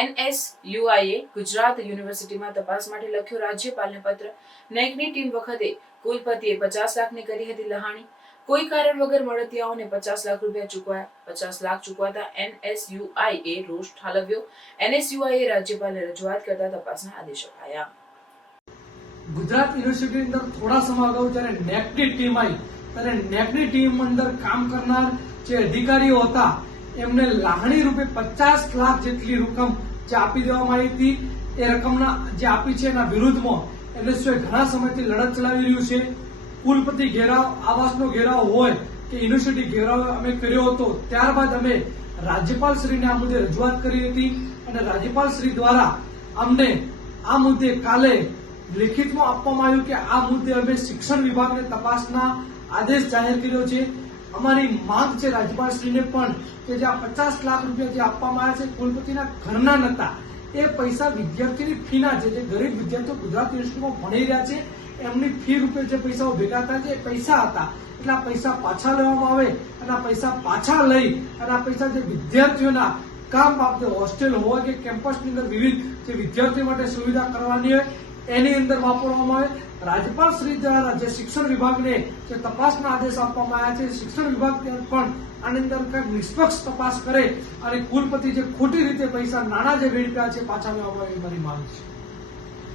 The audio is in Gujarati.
એનએસયુઆઈએ ગુજરાત યુનિવર્સિટીમાં તપાસ માટે લખ્યો રાજ્યપાલને પત્ર. નેકની ટીમ વખતે કુલપતિએ પચાસ લાખની કરી હતી લહાણી. કોઈ કારણ વગર મળતિયાઓને પચાસ લાખ રૂપિયા ચૂકવાયા. પચાસ લાખ ચૂકવાતા એનએસયુઆઈએ રોષ ઠાલવ્યો. એનએસયુઆઈએ રાજ્યપાલને રજૂઆત કરતા તપાસના આદેશ અપાયા ગુજરાત યુનિવર્સિટી અંદર થોડા સમય અગાઉ જ્યારે નેકની ટીમ આવી, ત્યારે નેકની ટીમ અંદર કામ કરનાર જે અધિકારીઓ હતા એમને લાગણી રૂપે પચાસ લાખ જેટલી રકમ જે આપી દેવામાં આવી હતી. એ રકમના જે આપી છે એના વિરુદ્ધમાં એનએસયુએ ઘણા સમયથી લડત ચલાવી રહ્યું છે. કુલપતિ ઘેરાવ, આવાસનો ઘેરાવ હોય કે યુનિવર્સિટી ઘેરાવ અમે કર્યો હતો, ત્યારબાદ અમે રાજ્યપાલ શ્રીને આ મુદ્દે રજૂઆત કરી હતી અને રાજ્યપાલ શ્રી દ્વારા અમને આ મુદ્દે કાલે લેખિતમાં આપવામાં આવ્યું કે આ મુદ્દે અમે શિક્ષણ વિભાગને તપાસના આદેશ જાહેર કર્યો છે. અમારી માંગ છે રાજ્યપાલશ્રીને પણ કે જે આ પચાસ લાખ રૂપિયા જે આપવામાં આવ્યા છે કુલપતિના ઘરના નતા, એ પૈસા વિદ્યાર્થીની ફીના છે, જે ગરીબ વિદ્યાર્થીઓ ગુજરાત યુનિવર્સિટીમાં ભણી રહ્યા છે, એમની ફી રૂપે જે પૈસાઓ ભેગા થાય છે, એ પૈસા હતા. એટલે આ પૈસા પાછા લેવામાં આવે અને આ પૈસા પાછા લઈ અને આ પૈસા જે વિદ્યાર્થીઓના કામ બાબતે હોસ્ટેલ હોય કે કેમ્પસની અંદર વિવિધ જે વિદ્યાર્થીઓ માટે સુવિધા કરવાની હોય એની અંદર વાપરવામાં આવે. રાજ્યપાલ શ્રી દ્વારા જે શિક્ષણ વિભાગને જે તપાસના આદેશ આપવામાં આવ્યા છે શિક્ષણ વિભાગ પણ આની અંદર કંઈક નિષ્પક્ષ તપાસ કરે અને કુલપતિ જે ખોટી રીતે પૈસા નાણાં જે વેડપ્યા છે, પાછા લેવામાં એ મારી માંગ છે.